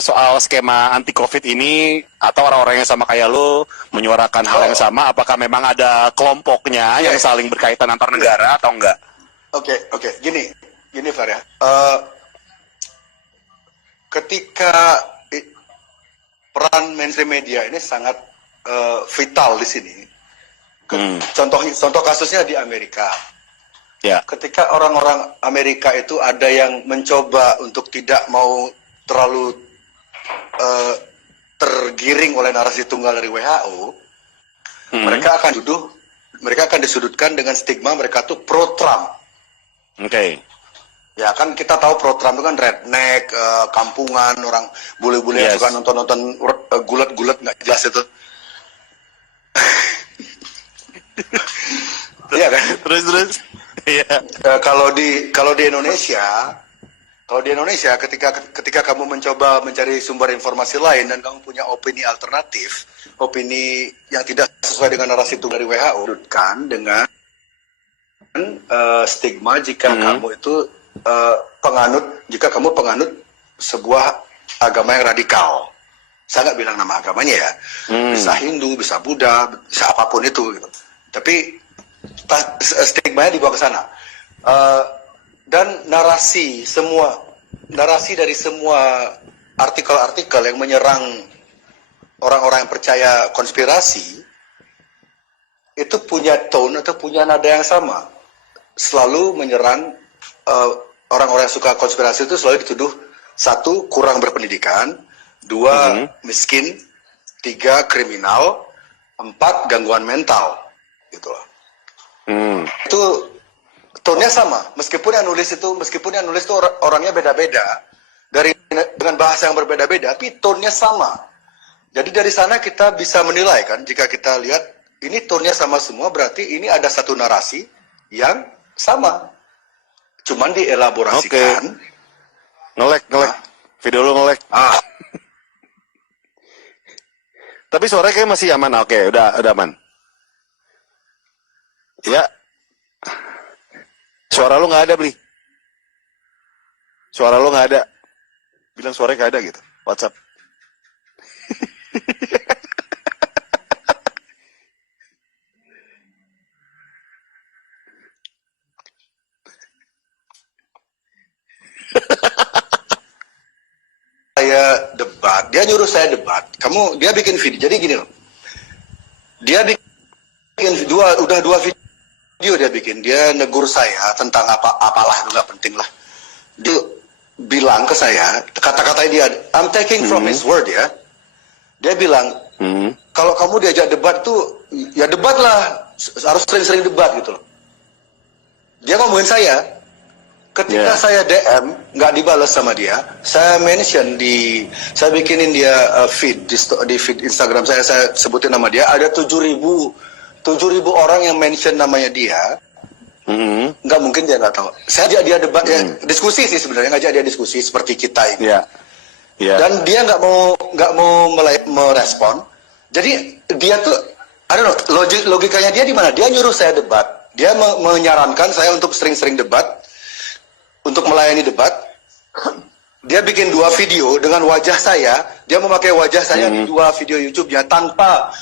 soal skema anti COVID ini atau orang-orang yang sama kayak lo menyuarakan hal yang sama, apakah memang ada kelompoknya yang saling berkaitan antar negara atau enggak? Oke. Gini Far ya. Ketika peran mainstream media ini sangat vital di sini. Contoh kasusnya di Amerika. Ya. Ketika orang-orang Amerika itu ada yang mencoba untuk tidak mau terlalu tergiring oleh narasi tunggal dari WHO, mereka akan disudutkan dengan stigma mereka tuh pro Trump. Oke. Ya kan kita tahu pro Trump itu kan redneck, kampungan, orang bule-bule yang suka nonton gulat-gulat nggak jelas itu. Iya kan? Terus. Iya. Kalau di Indonesia, ketika kamu mencoba mencari sumber informasi lain dan kamu punya opini alternatif, opini yang tidak sesuai dengan narasi itu dari WHO, kan dengan stigma jika kamu itu jika kamu penganut sebuah agama yang radikal. Saya nggak bilang nama agamanya ya, bisa Hindu, bisa Buddha, bisa apapun itu gitu. Tapi stigma-nya dibawa ke sana. Dan narasi dari semua artikel-artikel yang menyerang orang-orang yang percaya konspirasi itu punya tone atau punya nada yang sama. Selalu menyerang orang-orang yang suka konspirasi itu selalu dituduh, 1, kurang berpendidikan, 2, miskin, 3, kriminal, 4, gangguan mental, gitu loh. Itu tone-nya sama, meskipun yang nulis itu orangnya beda-beda, dengan bahasa yang berbeda-beda, tapi tone-nya sama. Jadi dari sana kita bisa menilai kan, jika kita lihat ini tone-nya sama semua, berarti ini ada satu narasi yang sama, cuman dielaborasikan. Ngelek. Video lu ngelek. Tapi suaranya kayak masih aman. Oke, udah aman. Ya. Suara lu nggak ada, Bli. Suara lu nggak ada. Bilang suaranya nggak ada gitu. WhatsApp. Dia nyuruh saya debat. Dia bikin video. Jadi gini loh. Dia bikin udah dua video dia bikin. Dia negur saya tentang apalah itu nggak penting lah. Dia bilang ke saya, kata-katanya dia, I'm taking from his word ya. Dia bilang, kalau kamu diajak debat tuh, ya debat lah. Harus sering-sering debat gitu loh. Dia ngomongin saya. Ketika saya DM nggak dibalas sama dia, saya mention saya bikinin dia feed di feed Instagram saya sebutin nama dia, ada 7.000 orang yang mention namanya dia. Nggak mungkin dia nggak tahu. Saya ajak dia debat, diskusi sih sebenarnya, ngajak dia diskusi seperti kita ini. Dan dia nggak mau merespon. Jadi dia tuh, I don't know, logikanya dia di mana? Dia nyuruh saya debat, dia menyarankan saya untuk sering-sering debat. Untuk melayani debat, dia bikin 2 video dengan wajah saya. Dia memakai wajah saya di 2 video YouTube-nya tanpa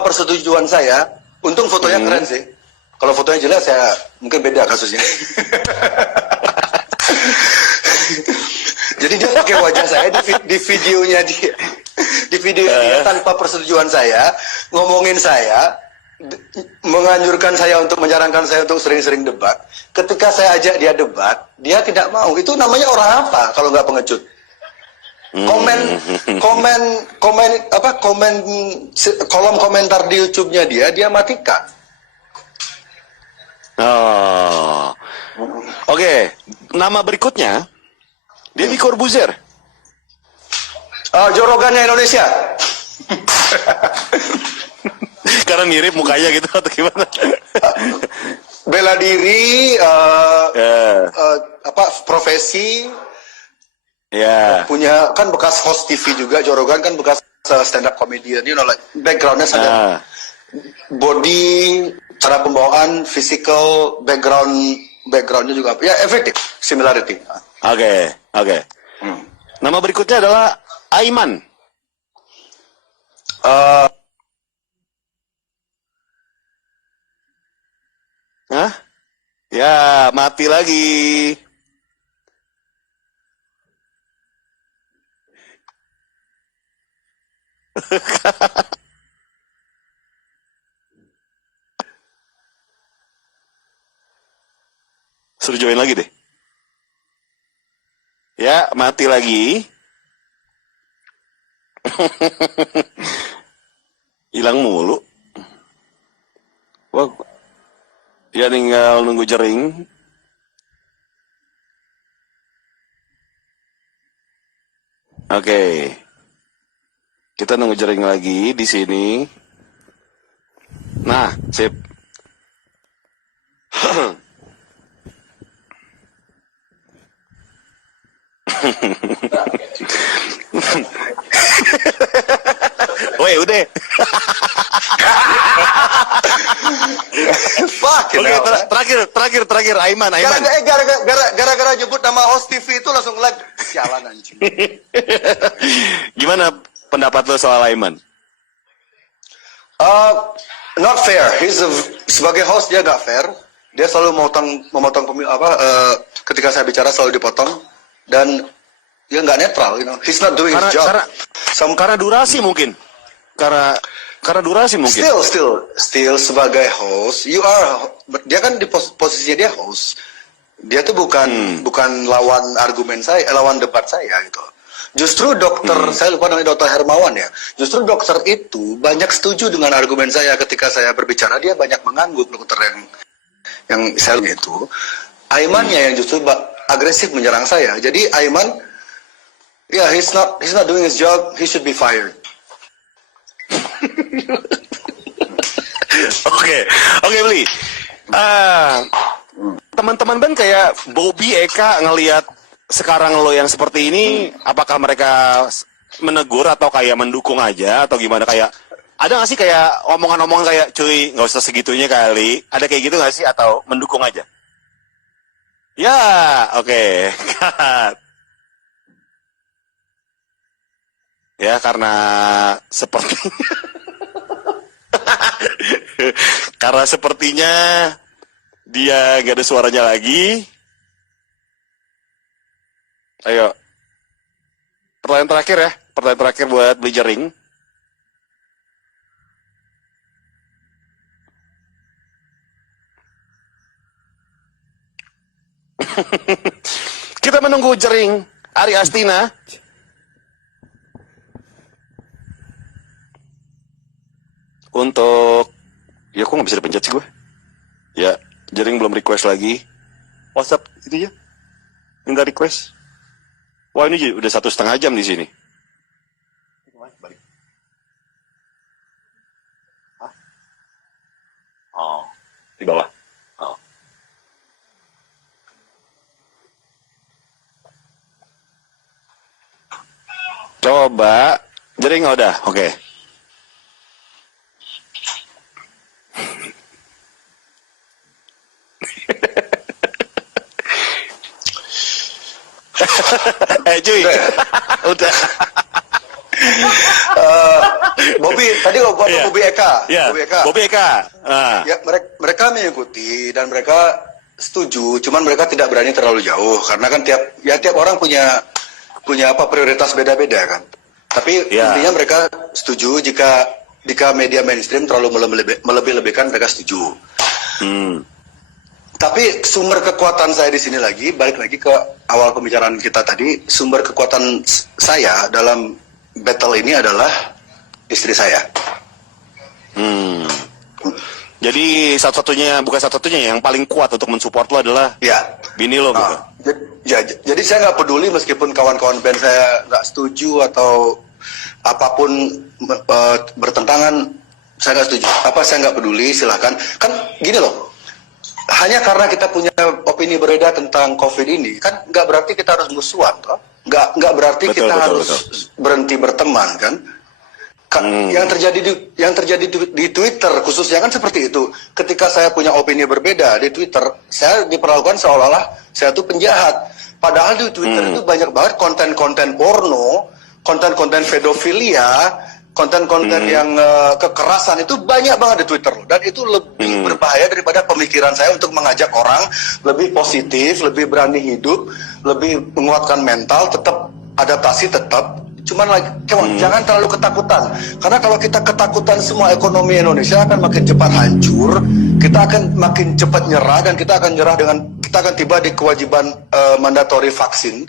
persetujuan saya. Untung fotonya keren sih. Kalau fotonya jelek, saya mungkin beda kasusnya. Jadi dia pakai wajah saya di videonya dia, tanpa persetujuan saya, ngomongin saya, menganjurkan saya untuk menyarankan saya untuk sering-sering debat. Ketika saya ajak dia debat, dia tidak mau. Itu namanya orang apa kalau nggak pengecut? Kolom komentar di YouTube-nya dia matikan. Oke. Nama berikutnya dia di Corbuzier. Jorogannya Indonesia. Karena mirip mukanya gitu atau gimana? Bela diri, profesi, punya kan bekas host TV juga. Jorogan kan bekas stand up comedian, like backgroundnya sangat body, cara pembawaan, physical, backgroundnya juga, everything similarity. Oke. Nama berikutnya adalah Aiman. Eh, Hah? Ya, mati lagi. Suruh join lagi deh. Ya, mati lagi. Hilang mulu. Wah, ya tinggal nunggu jering. Oke. Kita nunggu jering lagi di sini. Nah, sip. Woi, udah. fuck, you Oke, know, terakhir, Aiman. gara-gara nyebut nama host TV itu langsung lag. Sialan anjing. Gimana pendapat lo soal Aiman? Not fair. Sebagai host dia gak fair. Dia selalu memotong ketika saya bicara selalu dipotong dan dia nggak netral, you know. He's not doing his job. Karena durasi mungkin. Karena durasi mungkin. Still sebagai host, dia kan di posisinya dia host. Dia tuh bukan lawan argumen saya, lawan debat saya gitu. Justru saya lupa namanya Dokter Hermawan ya. Justru dokter itu banyak setuju dengan argumen saya ketika saya berbicara. Dia banyak mengangguk dokter yang saya itu. Aimannya yang justru agresif menyerang saya. Jadi Aiman, ya he's not doing his job. He should be fired. Oke, Bli. Teman-teman band kayak Bobby, Eka ngelihat sekarang lo yang seperti ini, apakah mereka menegur atau kayak mendukung aja atau gimana? Kayak ada nggak sih kayak omongan-omongan kayak cuy nggak usah segitunya kali, ada kayak gitu nggak sih atau mendukung aja? Ya, oke. Ya karena seperti karena sepertinya dia gak ada suaranya lagi. Ayo, pertanyaan terakhir buat Beli Jering. Kita menunggu Jering Ari Astina. Untuk, ya kok nggak bisa dipencet sih gue? Ya, Jering belum request lagi. WhatsApp itu ya, minta request. Wah ini udah 1,5 jam di sini. Oh, di bawah. Oh. Coba, Jering udah, oke. Cuy, udah. Bobby, tadi gua Iya. Bobby Eka. Ya, Bobby Eka. Ya, mereka mengikuti dan mereka setuju, cuman mereka tidak berani terlalu jauh karena kan tiap orang punya prioritas beda-beda kan. Tapi intinya mereka setuju jika media mainstream terlalu melebih-lebihkan, mereka setuju. Tapi sumber kekuatan saya di sini balik lagi ke awal pembicaraan kita tadi, sumber kekuatan saya dalam battle ini adalah istri saya. Jadi bukan satu-satunya yang paling kuat untuk mensupport lo adalah bini lo gitu. Jadi saya nggak peduli meskipun kawan-kawan band saya nggak setuju atau apapun bertentangan, saya nggak setuju. Saya nggak peduli, silahkan. Kan gini loh. Hanya karena kita punya opini berbeda tentang COVID ini, kan nggak berarti kita harus musuhan, toh? Nggak berarti kita harus berhenti berteman, kan? Yang terjadi di Twitter khususnya kan seperti itu. Ketika saya punya opini berbeda di Twitter, saya diperlakukan seolah-olah saya itu penjahat. Padahal di Twitter itu banyak banget konten-konten porno, konten-konten pedofilia, konten-konten yang kekerasan itu banyak banget di Twitter loh. Dan itu lebih berbahaya daripada pemikiran saya untuk mengajak orang lebih positif, lebih berani hidup, lebih menguatkan mental, tetap adaptasi tetap. Cuman lagi, jangan terlalu ketakutan. Karena kalau kita ketakutan, semua ekonomi Indonesia akan makin cepat hancur. Kita akan makin cepat nyerah, dan kita akan tiba di kewajiban mandatori vaksin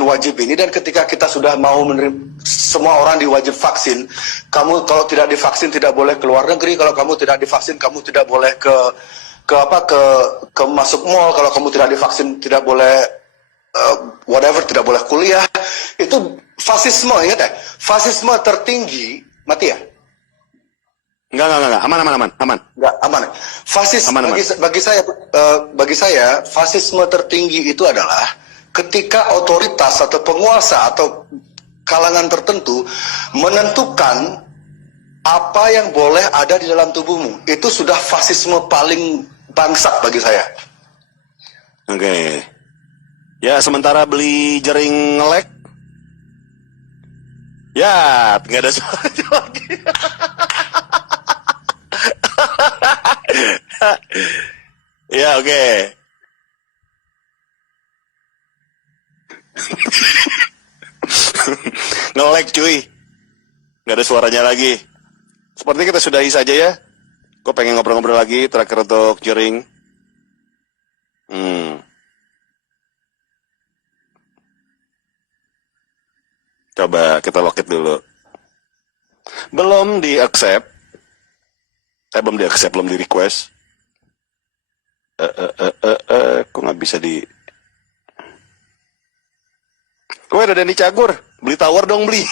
wajib ini. Dan ketika kita sudah mau menerima, semua orang diwajib vaksin. Kamu kalau tidak divaksin tidak boleh keluar negeri. Kalau kamu tidak divaksin, kamu tidak boleh ke masuk mall. Kalau kamu tidak divaksin tidak boleh whatever, tidak boleh kuliah. Itu fasisme, ingat ya? Fasisme tertinggi, mati ya? Enggak, aman. Enggak, aman. Aman. Bagi saya, fasisme tertinggi itu adalah ketika otoritas atau penguasa atau kalangan tertentu menentukan apa yang boleh ada di dalam tubuhmu. Itu sudah fasisme paling bangsat bagi saya. Oke. Ya, sementara beli jering ngelek. Ya, nggak ada suaranya lagi. Ya, oke. Nge-lag cuy. Nggak ada suaranya lagi. Seperti kita sudahi saja ya. Gue pengen ngobrol-ngobrol lagi terakhir untuk jering. Coba kita lock it dulu. Belum di-accept. Belum di-request. Kok nggak bisa di... Kok ada Dani Cagur? Beli tower dong, beli.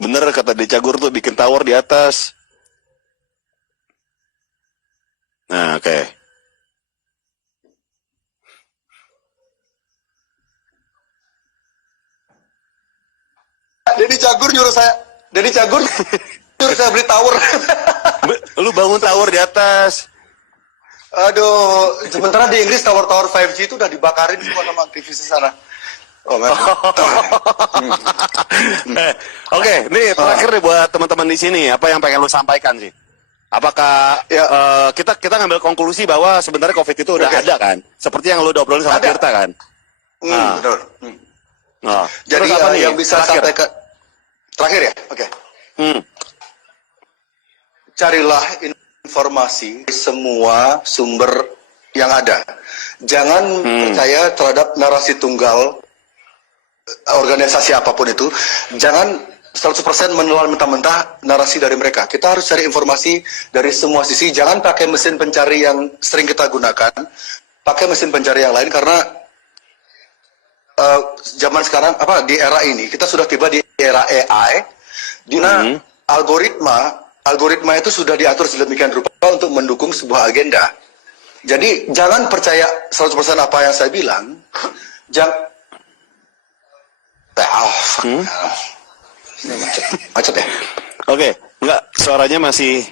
Bener kata Dani Cagur tuh, bikin tower di atas. Nah, oke. Dani Cagur nyuruh saya beli tower. Lu bangun tower di atas. Aduh, sementara di Inggris tower-tower 5G itu udah dibakarin semua sama aktivis di sana. Oh, Oke, nih terakhir nih buat teman-teman di sini, apa yang pengen lu sampaikan sih? Apakah kita ngambil konklusi bahwa sebenarnya COVID itu udah ada kan? Seperti yang lu udah obrolin sama Tirta kan? Betul. Jadi terus apa nih yang bisa sampaikan terakhir ya? Oke. Carilah informasi di semua sumber yang ada. Jangan percaya terhadap narasi tunggal organisasi apapun itu. Jangan 100% menelan mentah-mentah narasi dari mereka. Kita harus cari informasi dari semua sisi. Jangan pakai mesin pencari yang sering kita gunakan. Pakai mesin pencari yang lain, karena zaman sekarang, di era ini, kita sudah tiba di era AI, di mana algoritma itu sudah diatur sedemikian rupa untuk mendukung sebuah agenda. Jadi jangan percaya 100% apa yang saya bilang. Macet ya. Oke, enggak, suaranya masih.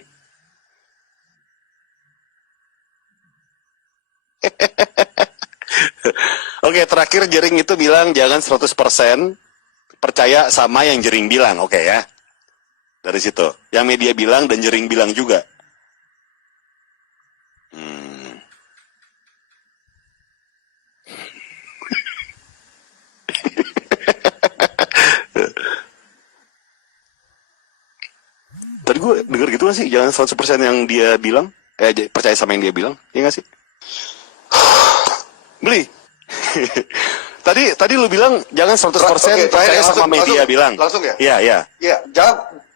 Oke, terakhir Jering itu bilang jangan 100% percaya sama yang Jering bilang, oke ya. Dari situ. Yang media bilang dan Jering bilang juga. Tadi gue denger gitu gak sih? Jangan 100% yang dia bilang. Percaya sama yang dia bilang. Iya gak sih? Beli. Tadi lu bilang jangan 100% percaya sama media bilang. Langsung ya? Iya. Iya,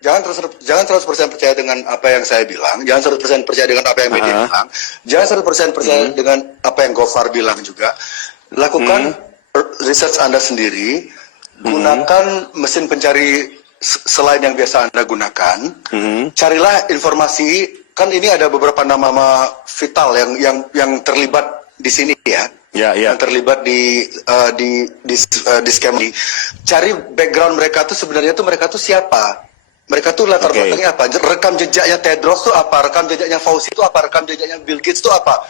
jangan 100% percaya dengan apa yang saya bilang, jangan 100% percaya dengan apa yang media bilang, jangan 100% percaya dengan apa yang Gofar bilang juga. Lakukan research Anda sendiri, gunakan mesin pencari selain yang biasa Anda gunakan. Carilah informasi, kan ini ada beberapa nama vital yang terlibat di sini ya. Yang terlibat di scam ini. Cari background mereka tuh sebenarnya tuh mereka tuh siapa? Mereka tuh latar belakangnya apa? Rekam jejaknya Tedros tuh apa? Rekam jejaknya Fauci tuh apa? Rekam jejaknya Bill Gates tuh apa?